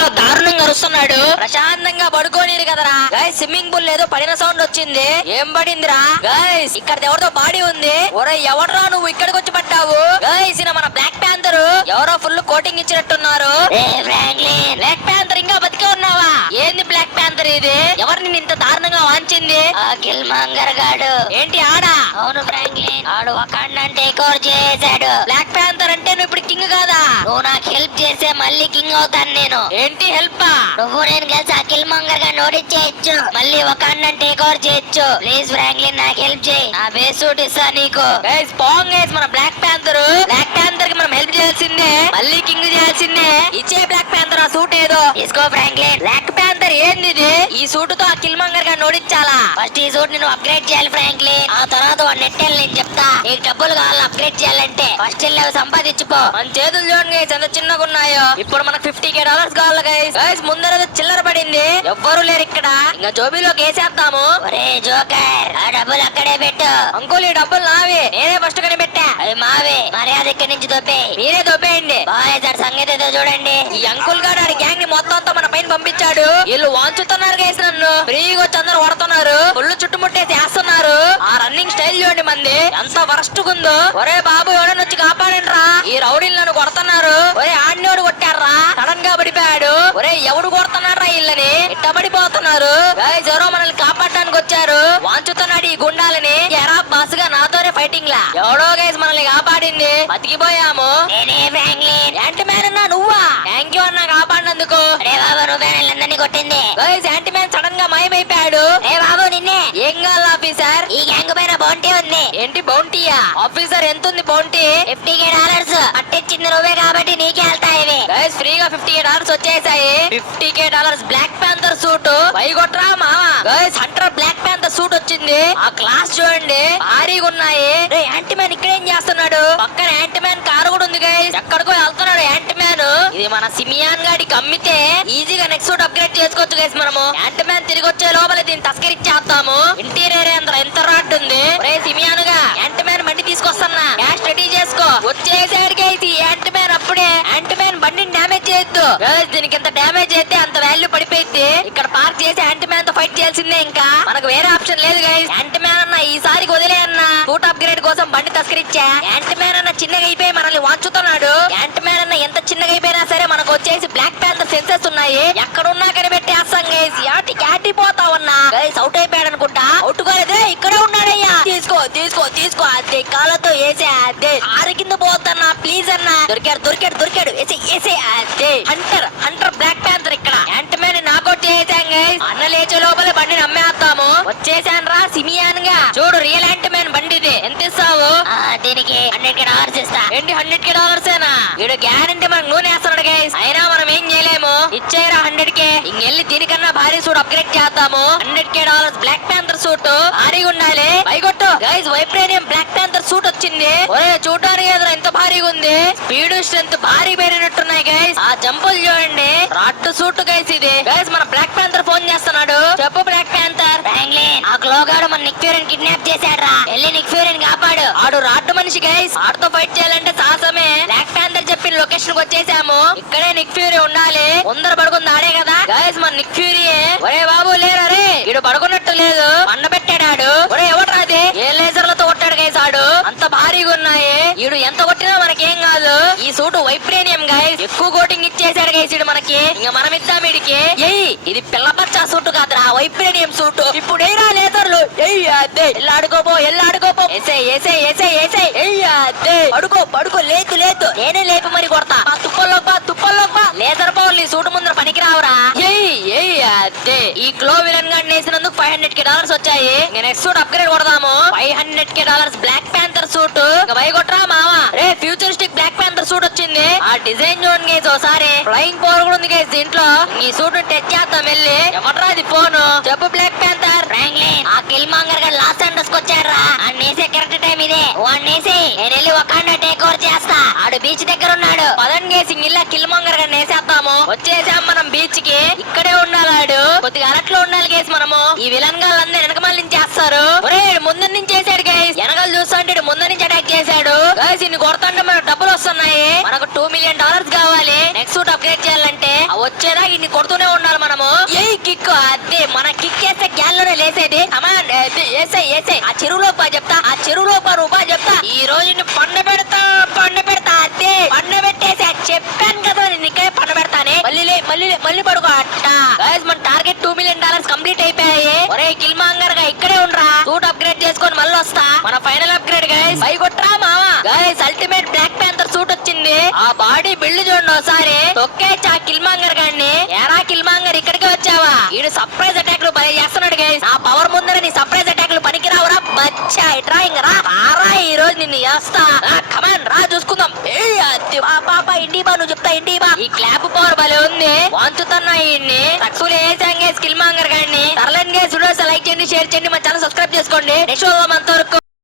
లో దారుణంగా అరుస్తున్నాడు. ప్రశాంతంగా పడుకోనిరు కదరా గైస్. స్విమ్మింగ్ పూల్ ఏదో పడిన సౌండ్ వచ్చింది. ఏం పడిందిరా గైస్? ఇక్కడ ఎవరితో బాడీ ఉంది. ఒరే ఎవడరా నువ్వు ఇక్కడికి వచ్చి పట్టావు? గైస్ మన బ్లాక్ ప్యాంథర్ ఎవరో ఫుల్ కోటింగ్ ఇచ్చినట్టున్నారు. బ్లాక్ ప్యాంథర్ ఇంకా బతికే ఉన్నావా? ఏంది బ్లాక్ ప్యాంథర్ ఇది? ఎవరిని ఇంత దారుణంగా వాంచింది? కిల్ మాంగర్ గాడు. ఏంటి ఆడా? అవును ఫ్రాంక్లిన్, ఆడు వకాండాని టేక్ ఓవర్ చేశాడు. బ్లాక్ ప్యాంథర్ అంటే నువ్వు ఇప్పుడు కింగ్ కాదా? నువ్వు నాకు హెల్ప్ చేస్తే మళ్ళీ కింగ్ అవుతాను నేను. ఏంటి హెల్ప్? నువ్వు నేను కలిసి ఆ కిల్ మాంగర్ గా నోటిచ్చేయచ్చు, మళ్ళీ వకాండాని టేక్ ఓవర్ చేయొచ్చు. ప్లీజ్ ఫ్రాంక్లిన్ నాకు హెల్ప్ చేయి, నా బేస్ సూట్ ఇస్తా నీకు. గైస్ పాంగ్ గైస్, మన బ్లాక్ ప్యాంథర్ కి మనం హెల్ప్ చేయాల్సిందే, మళ్ళీ కింగ్ చేయాల్సిందే. ఇచ్చే బ్లాక్ ప్యాంథర్ ఆ సూట్ ఏదో తీసుకో ఫ్రాంక్లిన్. బ్లాక్ ప్యాంథర్ ఏంది ఇది? ఈ సూట్ తో ఆ కిల్ మాంగర్ గా నోడించాలా? ఫస్ట్ ఈ సూట్ నేను అప్గ్రేడ్ చేయాలి ఫ్రాంక్లిన్, ఆ తర్వాత వాడు నెట్టెల్ నేను చెప్తా. నీకు డబ్బులు కావాలి అప్గ్రేడ్ చేయాలంటే ఫస్ట్ వెళ్ళి సంపాదించుకో. మన చేతులు చూడండి గైస్ ఎంత చిన్నగా ఉన్నాయో. ఇప్పుడు మనకు $50,000 కావాలి గైస్. గైస్ ముందర చిల్లర పడింది, ఎవ్వరు లేరు ఇక్కడ. ఇంకా జోబీలోకి వేసేద్దాము. ఒరే జోకర్, ఆ డబ్బులు అక్కడే పెట్టు. అంకుల్ ఈ డబ్బులు నావే, నేనే ఫస్ట్ కని పెట్టా. అవి మావే, మర్యాద ఇక్కడి నుంచి దొబ్బే. మీరే దొబ్బేయండి. బాయ్ సార్, సంగతి ఏదో చూడండి. ఈ అంకుల్ గారు ఆడి గ్యాంగ్ ని మొత్తం అంతా మన పైన పంపించాడు. వీళ్ళు వాంచుతున్నారు గైస్, నన్ను ఫ్రీగా వచ్చి అందరూ కొడుతున్నారు, ఒళ్ళు చుట్టుముట్టేసి వేస్తున్నారు. ఆ రన్నింగ్ స్టైల్ చూడండి మంది ఎంత వరస్ట్ గుందో. ఒరే బాబు ఎవడన్నా వచ్చి కాపాడండి రా, ఈ రౌడీలు నన్ను కొడుతున్నారు. ఒరే ఆడినోడు కొట్టారా, సడన్ గా పడిపోయాడు. ఒరే ఎవడు కొడుతున్నాడు రా వీళ్ళని, ఇట్ట పడిపోతున్నారు. గైస్ ఎవరో మనల్ని కాపాడడానికి వచ్చారు, వాంచుతున్నాడు ఈ గుండాలని. ఎరా బాస్ గా నాతోనే ఫైటింగ్ లా ఎవడో గైస్ మనల్ని కాపాడింది, బతికిపోయాము. నేనే ఫ్రాంక్లిన్. యాంటీ మ్యాన్ అన్నా నువ్వా? థ్యాంక్ యూ అన్నా కాపాడినందుకు. అరే బాబు, నువ్వే అందరినీ కొట్టింది. గైస్ యాంటీ మ్యాన్ సడన్ గా మాయమైపోయాడు. ఏ బాబు నిన్నే. ఏం కావాలి ఆఫీసర్? ఈ గ్యాంగ్ పైన బౌంటీ ఉంది. ఏంటి బౌంటీయా? ఆఫీసర్ ఎంత ఉంది బౌంటీ? $50,000 పట్టించింది నువ్వే కాబట్టి నీకే వెళ్తాయి ఇవి. గైస్ ఫ్రీగా $50,000 వచ్చేసాయి. $50,000 బ్లాక్ ప్యాంథర్ సూట్ పైగొట్రా మావా. Guys hunter black panther suit వచ్చింది. ఆ క్లాస్ చూడండి భారీగా ఉన్నాయి. రే యాంటీ మ్యాన్ ఇక్కడ ఏం చేస్తున్నాడు? పక్కన యాంటీ మ్యాన్ కారు కూడా ఉంది గైస్, ఎక్కడికో వెళ్తున్నాడు యాంటీ మ్యాన్. ఇది మన సిమియాన్ గాడికి అమ్మితే ఈజీగా నెక్స్ట్ సూట్ అప్గ్రేడ్ చేసుకోవచ్చు గైస్ మనము. యాంటీ మ్యాన్ తిరిగి వచ్చే లోపల దీన్ని తస్కరిచ్చేస్తాము. ఇంటీరియర్ ఎంత రాడ్ ఉంది. రే సిమియాన్ గా యాంటీ మ్యాన్ బండి తీసుకొస్తున్నా, క్యాష్ రెడీ చేసుకో. వచ్చేసాడు గైస్ ఈ యాంటీ మ్యాన్. అప్పుడే యాంటీ మ్యాన్ బండిని డామేజ్ చేయొద్దు గైస్, దీనికి ఎంత డామేజ్ అయితే అంత వాల్యూ పడిపోయింది. ఇక్కడ పార్క్ చేసి యాంటీ మ్యాన్ తో ఫైట్ చేయాల్సిందే, ఇంకా మనకు వేరే ఆప్షన్ లేదు గైస్. యాంటీ మ్యాన్ అన్న ఈసారికి వదిలే అన్న, సూట్ అప్గ్రేడ్ కోసం బండి తస్కరిచ్చా. యాంటీ మ్యాన్ అన్న చిన్నగా అయిపోయి మనల్ని వాంచుతున్నాడు. యాంటీ మ్యాన్ అన్న ఎంత చిన్నగా అయిపోయినా సరే మనకు వచ్చేసి బ్లాక్ ప్యాంథర్ సెన్సెస్ ఉన్నాయి. ఎక్కడున్నా కనిపెట్టేస్తాం గైస్. యాటి పోతావన్నా గైస్. అవుట్ అయిపోయాడు అనుకుంటా. అవుట్ కాలేదే, ఇక్కడే ఉన్నాడయ్యా. తీసుకో తీసుకో తీసుకో, అదే కాళ్ళతో వేసే, అదే ఆరు కింద పోతన్నా ప్లీజ్ అన్న. దొరికాడు వేసే అదే. హంటర్ బ్లాక్ ప్యాంథర్ ఇక్కడ. యాంటీ మ్యాన్ నాకౌట్ చేసాం గైస్. అన్న లేచే లోపల బండి నమ్మేస్తాము. వచ్చేసాను రా సిమియాన్ గా. చూడు రియల్ యాంటీ మ్యాన్ బండి ఇది. ఎంత ఇస్తావు? దీనికి $100,000 ఇస్తా. ఏంటి $100,000 వీడు గ్యారంటీ మనకు నూనె వేస్తున్నాడు గైస్. అయినా మనం ఏం చేయలేము. ఇచ్చేరా 100K. ఇంకెళ్ళి దీనికన్నా భారీ సూట్ అప్గ్రేడ్ చేద్దాము. $100K బ్లాక్ ప్యాంథర్ సూట్ భారీగా ఉండాలి. పైగొట్టు guys, vibranium Black panther suit వచ్చింది. ఒరే చూడడానికి ఎదురు ఎంత భారీగా ఉంది. స్పీడ్ స్ట్రెంత్ భారీ పెరిగినట్టున్నాయి గైస్. ఆ జంపులు చూడండి, రాట్ సూట్ గైస్ ఇది. గైస్ మన బ్లాక్ ప్యాంథర్ ఫోన్ చేస్తున్నాడు. చెప్పు బ్లాక్ ప్యాంథర్. ఫ్రాంక్లిన్, ఆ క్లోగాడు మన నిక్ ఫ్యూరీని కిడ్నాప్ చేశాడు రా, వెళ్ళి నిక్ ఫ్యూరీని కాపాడు. ఆడు రాడ్ మనిషి గైస్, ఆడుతో ఫైట్ చేయాలంటే సాహసమే. బ్లాక్ ప్యాంథర్ చెప్పిన లొకేషన్ కి వచ్చేసాము. ఇక్కడే నిక్ ఫ్యూరీ ఉండాలి. ముందర పడుకుంది ఆడే కదా గైస్ మన నిక్ ఫ్యూరీయే. ఒరే బాబు లేరా రే, వీడు పడుకున్నట్టు లేదు, మండ పెట్టాడు. ఒరే ఎవడు రాదే, ఏ లేజర్లతో కొట్టాడు గైస్ ఆడు. అంత భారీగా ఉన్నాయి. వీడు ఎంత కొట్టినా మనకేం కాదు. ఈ సూట్ వైబ్రేనియం గైస్, ఎక్కువ కోటింగ్ ఇచ్చేసాడు గైస్ వీడు మనకి. ఇంకా మనం ఇద్దాం వీడికి. ఇది పిల్ల బచ్చా సూట్ కాదురా, వైబ్రేనియం సూట్. ఇప్పుడు ఏరా లేజర్లు. ఎల్లాడుకోపో పడుకో లేదు నేనే లేపి మరి కొడతా. తుప్పల్లో లేజర్ పవర్లు ఈ సూట్ ముందర పనికి రావురా. ఈ క్లో విలన్ గాడిని వేసినందుకు $500K వచ్చాయి. నెక్స్ట్ సూట్ అప్గ్రేడ్ కొడదాము. $500K Black panther suit. వైగొట్రా మావా. రే ఫ్యూచరిస్టిక్ బ్లాక్ ప్యాంథర్ సూట్ వచ్చింది. ఆ డిజైన్ చూడండి గైస్ ఒకసారి. ఫ్లయింగ్ పవర్ కూడా ఉంది గైస్ దీంట్లో. ఈ సూట్ టచ్ చేద్దాం వెళ్ళి. ఎవట్రా అది ఫోన్? చెప్పు బ్లాక్ ప్యాంథర్. ఫ్రాంక్లిన్, ఆ కిల్ మాంగర్ గారు లాస్ ఏంజల్స్ వచ్చాడు రా. నేసే కరెక్ట్ టైం ఇదే. వాడినేసి నేను వెళ్ళి వకాండా టేక్ ఓవర్ చేస్తా. ఆడు బీచ్ దగ్గర ఉన్నాడు. పదండి గేసి ఇలా కిల్ మాంగర్ గారిని వేసేద్దాము. వచ్చేసాం మనం బీచ్ కి. ఇక్కడే ఉండాలాడు, కొద్దిగా అలట్లో ఉండాలి గేస్ మనము. ఈ విలన్ గాళ్ళందరూ వెనకమాల నుంచి చేస్తారు. ఒరే ముందు నుంచి చేశాడు గైస్. వెనకాల చూస్తుంటే ముందు నుంచి అటాక్ చేశాడు గైస్. ఇన్ని కొడుతుంటే మనకు డబ్బులు వస్తున్నాయి. మనకు $2 million కావాలి. నెక్స్ట్ సూట్ అప్గ్రేడ్ చేయాలంటే ఆ వచ్చేదా ఇన్ని కొడుతూనే ఉండాలి మనము. ఏ కిక్ అదే మన కిక్ వేస్తే గ్యాల్లోనే లేసేది. కమాన్ ఏసే ఆ చెరువులో పా చెప్తా, ఆ చెరువులో పా రూపా చెప్తా. ఈ రోజు పండ పెడతా అదే పండ పెట్టేసి చెప్పాను కదా నేను ఇక్కడే పండ పెడతానే. మళ్ళీ పడుకో అట్ట. గైస్ మన టార్గెట్ $2 million కంప్లీట్ అయిపోయాయి. ఒరే కిల్ మాంగర్ గా ఇక్కడే ఉండరా, సూట్ అప్గ్రేడ్ చేసుకొని మళ్ళీ వస్తా. మన ఫైనల్ అప్గ్రేడ్ గైస్ పై కొట్రా మావా. Guys ultimate black panther suit వచ్చింది. ఆ బాడీ బిల్డ్ చూడండి ఒకసారి. తొక్కేచ్చా కిల్ మాంగర్ గాన్ని. ఎరా కిల్ మాంగర్ ఇక్కడికి వచ్చావా? ఈడు సర్ప్రైజ్ అటాక్ లు భలే చేస్తున్నాడు గైస్. ఆ పవర్ ముందర నీ సర్ప్రైజ్ అటాక్ లు పనికి రావురా బచ్చా. ఇట్రా ఇంక రారా ఈ రోజు నిన్ను చేస్తా. కమాన్ రా చూసుకుందాం. పాపా ఇండి బా నువ్వు చెప్తా ఇండి బా. ఈ క్లాప్ పవర్ భలే ఉంది. వాంచుతున్నా ఈయన్ని సక్సెస్ఫుల్ చేసాం గైస్ కిల్ మాంగర్ గాన్ని. సర్లేండి గైస్, వీడియోస్ లైక్ చేయండి, షేర్ చేయండి, మన ఛానల్ సబ్స్క్రైబ్ చేసుకోండి. నెక్స్ట్ అంతవరకు